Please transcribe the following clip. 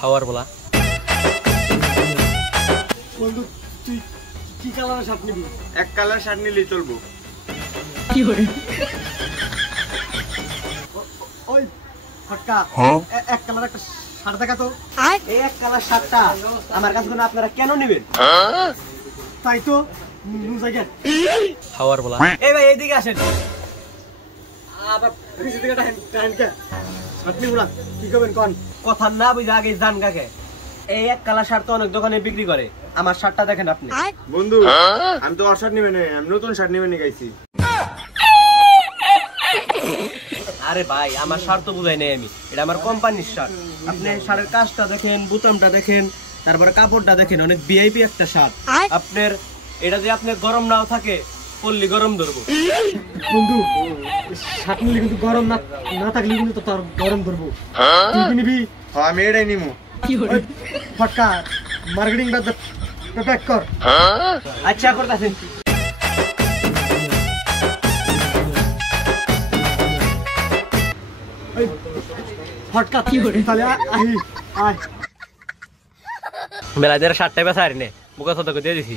হাওয়ার বলা। বন্ধু তুই কি কালারের শার্ট নিবি? এক কালার শার্ট নিলেই চলবো। কি করে? ওই ফটকা এক কালার একটা শার্ট দেখা তো। এই এক কালার শার্টটা আমার কাছে কোনো আপনারা কেন নেবেন? তাই তো জায়গা হাওয়ার বলা। এই ভাই এইদিকে আসেন। আবার বেশি থেকে টাইম কে শার্ট নিব না কি করবেন কোন? কথা না বুঝে আগে জান কাকে। এই এক কালার শার্ট তো অনেক দোকানে বিক্রি করে, আমার শার্টটা দেখেন আপনি। বন্ধু আমি তো আর শার্ট নিবে না, আমি নতুন শার্ট নিবে নি গাইছি। আরে ভাই আমার শার্ট তো বুঝাই নাই আমি, এটা আমার কোম্পানির শার্ট। আপনি শার্টের কাজটা দেখেন, বুতামটা দেখেন, তারপরে কাপড়টা দেখেন, অনেক ভিআইপি একটা শার্ট। আপনার এটা যে আপনার গরম নাও থাকে পল্লি গরম ধরবো। বন্ধু শার্ট নিলে কিন্তু গরম না না থাকলে কিন্তু তো তোর গরম ধরবো। তুই কি নিবি? হ্যাঁ আমি এটাই নিমু। ওই ফটকা মার্কেটিং বাদ প্যাক কর। আচ্ছা করতেছেন। ওই ফটকা কি করে তাহলে আই আয় মেলা যারা 7টায় বেচা হারি নে মুখে সদা করে দিয়ে দিছি।